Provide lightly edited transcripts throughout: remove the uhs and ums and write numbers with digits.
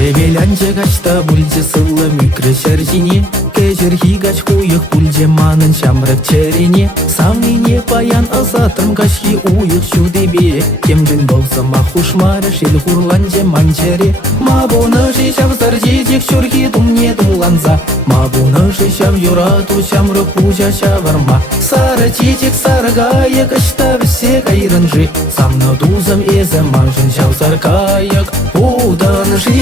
Кевелянче качта бульде сыллы микры шәржине, кәжірхи кач хуйық бульде манын шамрық чәрене. Самнине паян азатым качхи уйық шудебе, кемжін болсы махушмары шел хурланже манчаре. Мабуны жешав заржедек шүрхи думне думланза, мабуны жешав юрату шамрық пужа шаварма. Сары чечек саргая качта все кайрынжи, самны дузам эзі манжын шав саркаяк удан жи.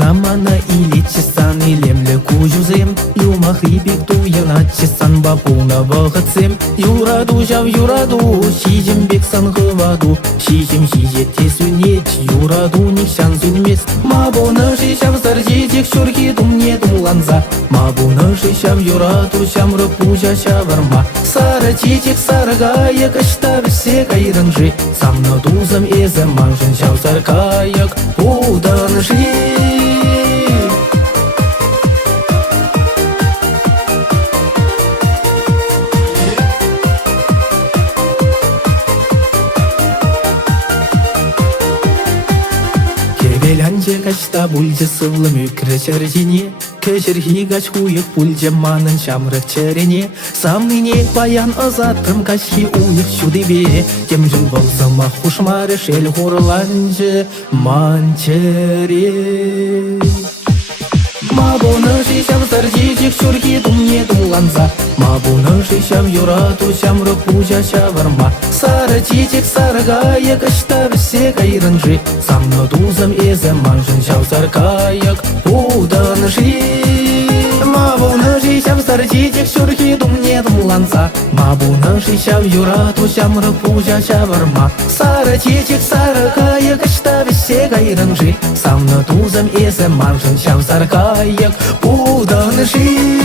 Намана или чесан илемле кужузем, юмах и бек туяна чесан бапуна вахатсем. Юраду жав юраду, шижем бек сан хываду, шижем шижетте сүнет, юраду никшан сүнмес. Мабуны жешав заржедек шүрхи думне думланза, мабуны жешав юраду шамры пужа шаварма. Сары чечек саргая кашта все кайрынжи, самны дузам эзі манжын шав саркаяк удан жи. Кевелянче качта бульде сыллы микры шәржине, кәжірхи кач хуйық бульде манын шамрық чәрене. Самныне паян азатым качхи уйық шудебе, кемжін болсы махушмары шел хурланже манчаре. Мабуны жешав заржедек шүрхи думне думланза, мабуны жешав юрату шамрық пужа шаварма. Сары чечек саргая качта все кайрынжи, самны дузам эзі манжын шав саркаяк удан жи. Мабуны жешав заржедек шүрхи думне думланза, мабуны жешав юрату шамрық пужа шаварма. Сары чечек саргая качта все кайрынжи, самны дузам эзі манжын шав саркаяк удан жи.